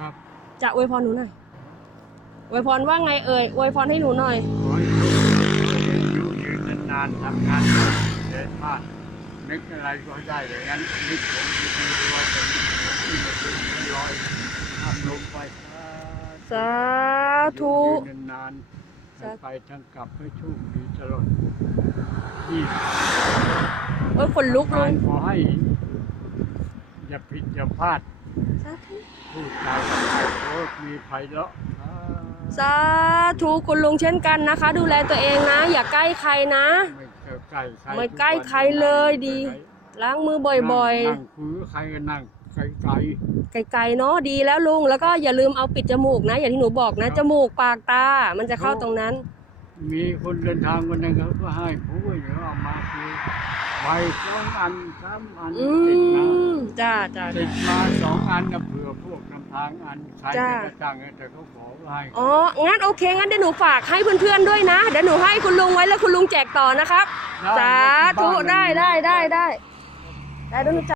ครับจะอวยพรหนูหน่อยอวยพรว่าไงเอ่ยอวยพรให้หนูหน่อย ขอให้ลูกอยู่ยืนนานๆทำงานเดินพลาดนึกอะไรก็ได้อย่างนั้นนึกผมดีๆว่าจะนึกผมที่มันเป็นลอยทำลงไปสาธุ ยืนนานๆทั้งไปทั้งกลับให้โชคดีตลอดที่เอ้ยขนลุกลุงขอให้ อย่าผิดอย่าพลาด สาธุ พูดจากับใครโอ้มีไพเราะสาธุคุณลุงเช่นกันนะคะ ดูแลตัวเองนะ อย่าใกล้ใครนะ ไม่เข้าใกล้ใครไม่ใกล้ใครเลยดี ล้างมือบ่อยนั่งคุยกับใครก็นั่งไกลๆไกลๆเนาะดีแล้วลุงแล้วก็อย่าลืมเอาปิดจมูกนะ อย่างที่หนูบอกนะจมูกปากตา มันจะเข้าตรงนั้นๆมีคนเดินทางคนหนึงเขาก็ให้ผู้เดี๋ยวเอามาคือ ใบสองอันสามอันอืติดมามจ้าจ้าติดมาสองอันนะเผื่อพวกนำทางอันใครจ้า จะจ้างแต่เขาบอกว่าให้อ๋อ งั้นโอเค งั้นเดี๋ยวหนูฝากให้เพื่อนๆด้วยนะ เดี๋ยวหนูให้คุณลุงไว้แล้วคุณลุงแจกต่อนะครับสาธุ ได้ได้ได้ได้ได้เดี๋ยวหนูจะ